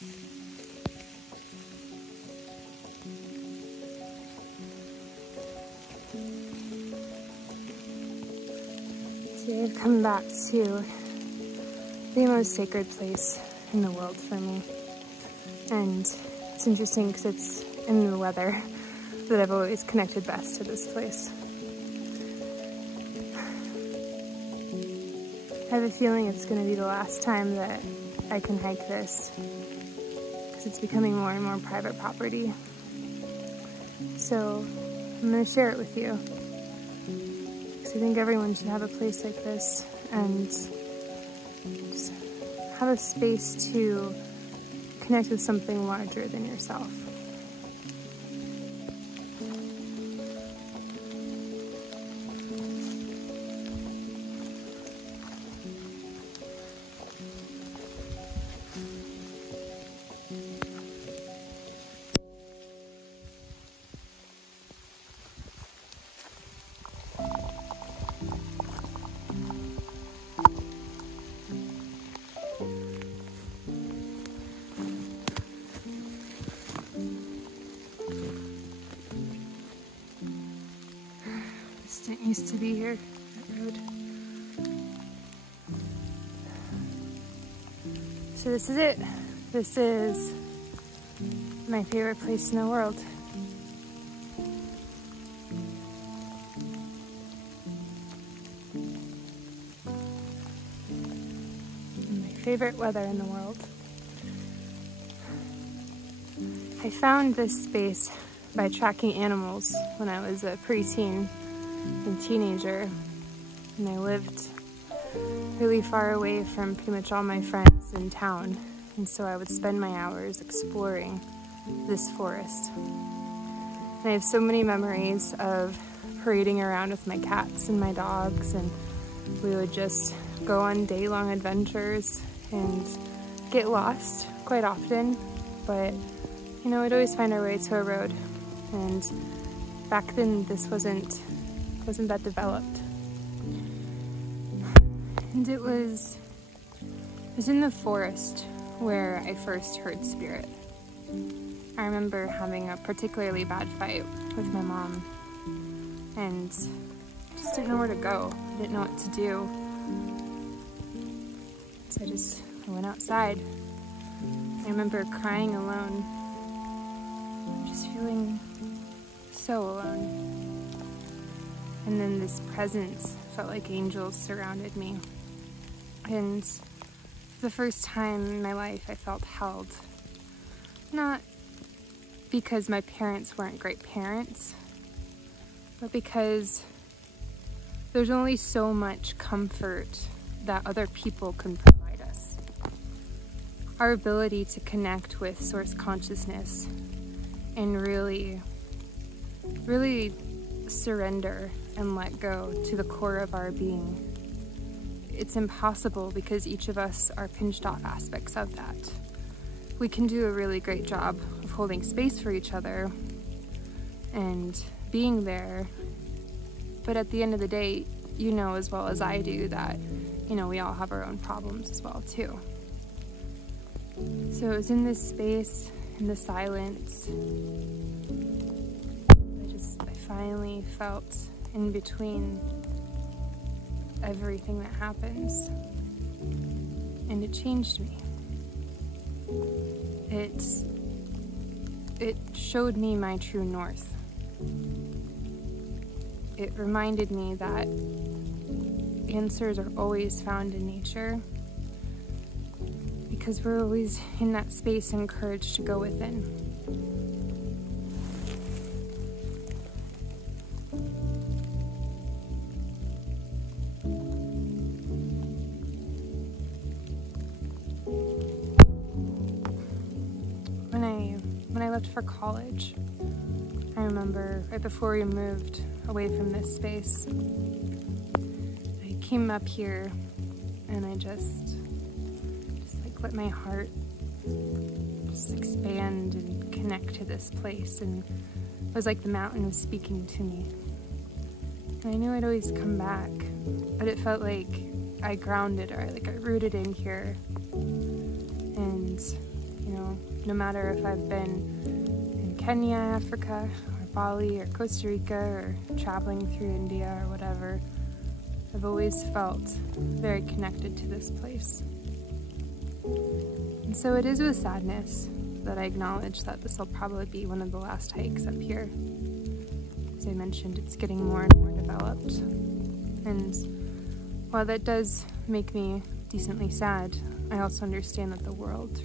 Today I've come back to the most sacred place in the world for me. And it's interesting because it's in the weather that I've always connected best to this place. I have a feeling it's going to be the last time that I can hike this because it's becoming more and more private property. So I'm going to share it with you because I think everyone should have a place like this and just have a space to connect with something larger than yourself. It used to be here, that road. So this is it. This is my favorite place in the world. My favorite weather in the world. I found this space by tracking animals when I was a preteen and teenager, and I lived really far away from pretty much all my friends in town, and so I would spend my hours exploring this forest. And I have so many memories of parading around with my cats and my dogs, and we would just go on day-long adventures and get lost quite often, but you know, we'd always find our way to a road. And back then this wasn't that developed. And it was in the forest where I first heard spirit. I remember having a particularly bad fight with my mom and just didn't know where to go. I didn't know what to do. So I went outside. I remember crying alone, just feeling so alone. And then this presence felt like angels surrounded me. And for the first time in my life, I felt held. Not because my parents weren't great parents, but because there's only so much comfort that other people can provide us. Our ability to connect with source consciousness and really surrender and let go to the core of our being. It's impossible because each of us are pinched off aspects of that. We can do a really great job of holding space for each other and being there, but at the end of the day, you know as well as I do that, you know, we all have our own problems as well too. So it was in this space, in the silence, I finally felt in between everything that happens, and it changed me. It showed me my true north. It reminded me that answers are always found in nature because we're always in that space encouraged to go within. When I left for college, I remember right before we moved away from this space, I came up here and I just like let my heart just expand and connect to this place, and it was like the mountain was speaking to me. And I knew I'd always come back, but it felt like I grounded or like I rooted in here. And you know, no matter if I've been in Kenya, Africa, or Bali, or Costa Rica, or traveling through India, or whatever, I've always felt very connected to this place. And so it is with sadness that I acknowledge that this will probably be one of the last hikes up here. As I mentioned, it's getting more and more developed. And while that does make me decently sad, I also understand that the world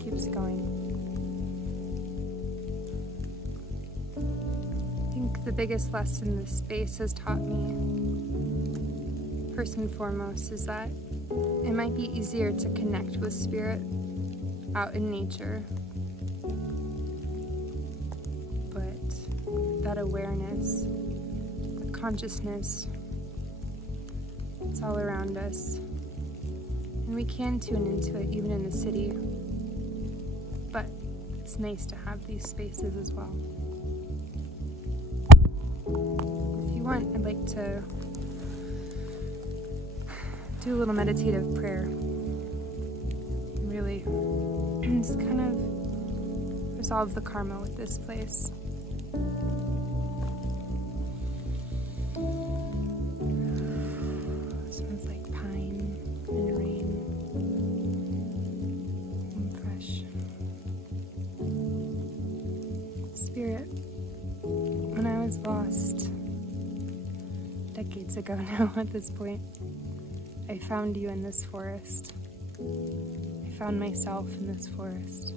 keeps going. I think the biggest lesson this space has taught me, first and foremost, is that it might be easier to connect with spirit out in nature, but that awareness, the consciousness, it's all around us, and we can tune into it even in the city, but it's nice to have these spaces as well. If you want, I'd like to do a little meditative prayer. Really just kind of resolve the karma with this place. It smells like pine and rain and fresh. Spirit, when I was lost decades ago now at this point, I found you in this forest. I found myself in this forest.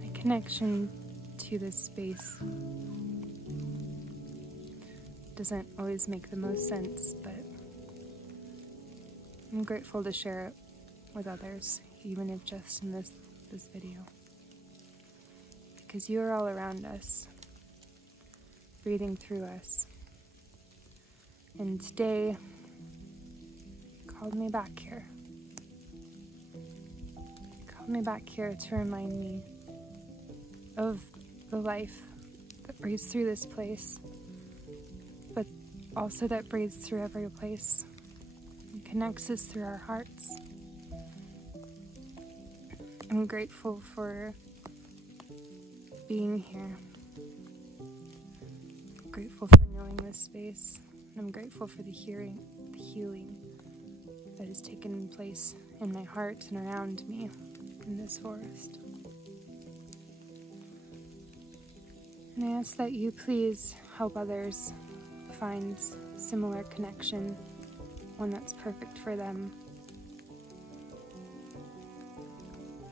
My connection to this space doesn't always make the most sense, but I'm grateful to share it with others, even if just in this video. Because you are all around us, breathing through us. And today, you called me back here. You called me back here to remind me of the life that breathes through this place, but also that breathes through every place and connects us through our hearts. I'm grateful for being here. I'm grateful for knowing this space. I'm grateful for the healing that has taken place in my heart and around me in this forest. And I ask that you please help others find similar connection, one that's perfect for them.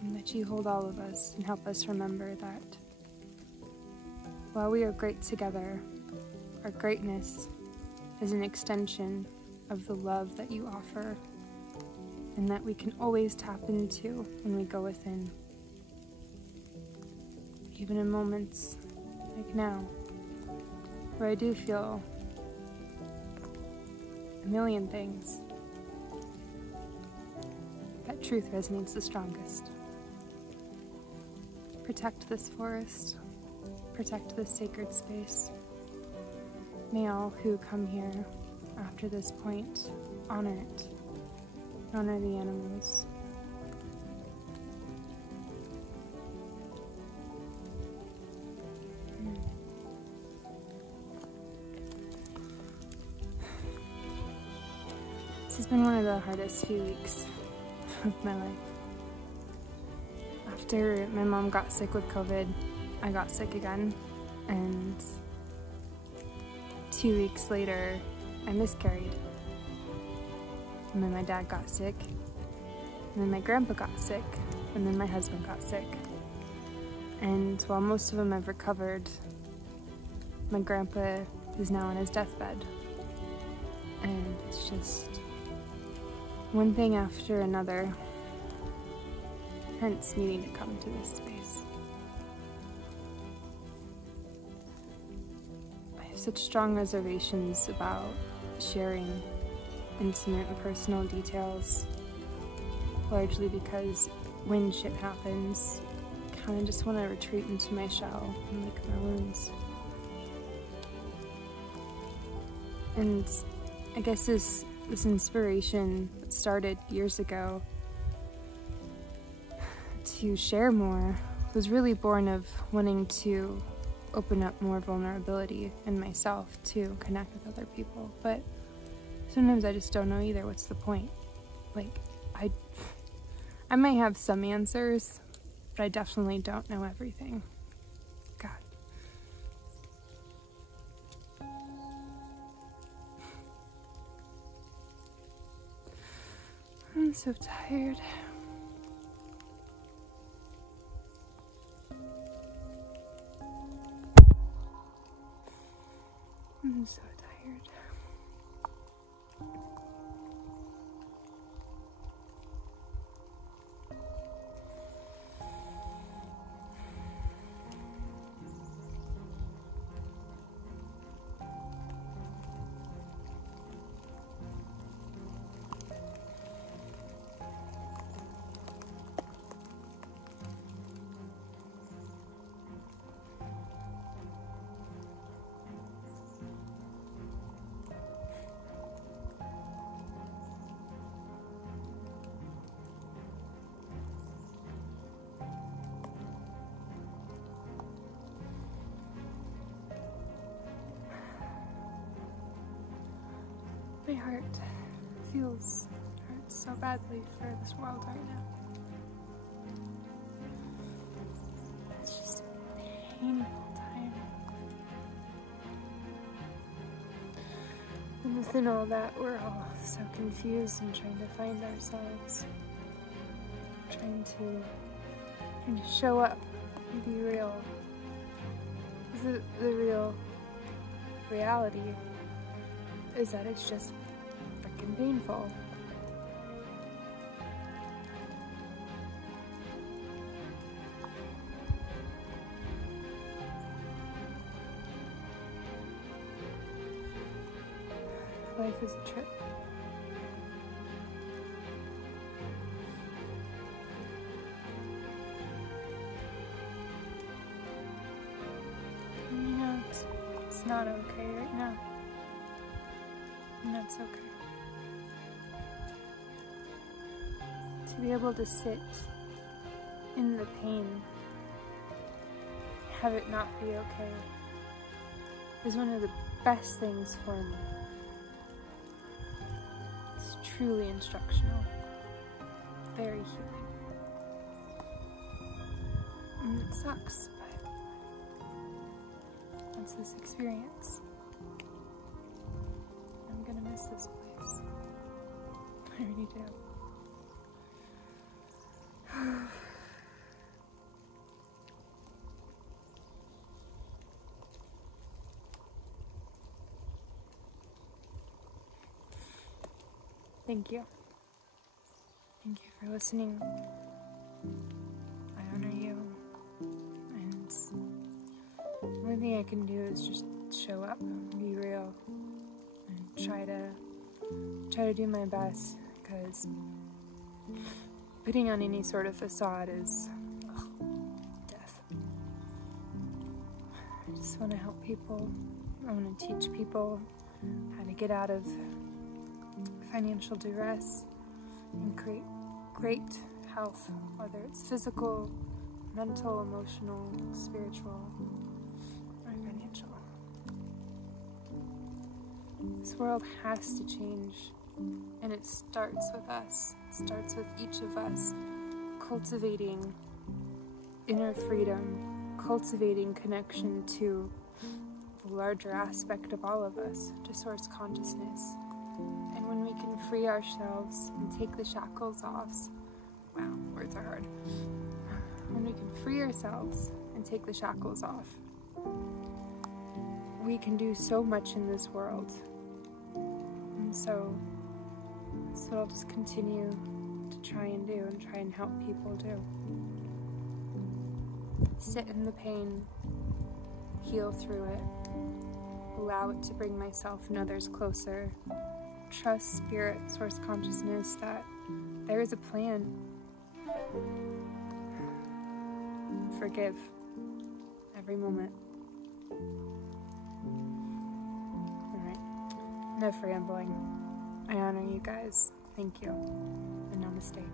And that you hold all of us and help us remember that while we are great together, our greatness is an extension of the love that you offer, and that we can always tap into when we go within. Even in moments like now, where I do feel a million things, that truth resonates the strongest. Protect this forest, protect this sacred space. May all who come here after this point honor it, honor the animals. This has been one of the hardest few weeks of my life. After my mom got sick with COVID, I got sick again, and 2 weeks later, I miscarried. And then my dad got sick, and then my grandpa got sick, and then my husband got sick. And while most of them have recovered, my grandpa is now on his deathbed. And it's just one thing after another, hence needing to come to this space. I have such strong reservations about sharing intimate and personal details, largely because when shit happens, I kind of just want to retreat into my shell and lick my wounds. And I guess this inspiration that started years ago to share more was really born of wanting to open up more vulnerability in myself to connect with other people. But sometimes I just don't know either. What's the point? Like, I might have some answers, but I definitely don't know everything. God. I'm so tired. I'm so tired. My heart hurts so badly for this world right now. It's just a painful time. And within all that, we're all so confused and trying to find ourselves. Trying to show up and be real. The real reality is that it's just freaking painful. Life is a trip. And you know, it's not okay right now. And that's okay. To be able to sit in the pain, have it not be okay, is one of the best things for me. It's truly instructional, very healing. And it sucks, but that's this experience. I'm gonna miss this place. I really do. Thank you. Thank you for listening. I honor you. And the only thing I can do is just show up, be real, and try to do my best, because putting on any sort of facade is death. I just want to help people. I want to teach people how to get out of financial duress and create great health, whether it's physical, mental, emotional, spiritual, or financial. This world has to change, and it starts with us. It starts with each of us cultivating inner freedom, cultivating connection to the larger aspect of all of us, to source consciousness. And when we can free ourselves and take the shackles off, wow, words are hard. When we can free ourselves and take the shackles off, we can do so much in this world. And so that's what I'll just continue to try and do and try and help people do. Sit in the pain, heal through it, allow it to bring myself and others closer. Trust spirit, source consciousness, that there is a plan. Forgive every moment. Alright, enough rambling. I honor you guys. Thank you. And namaste.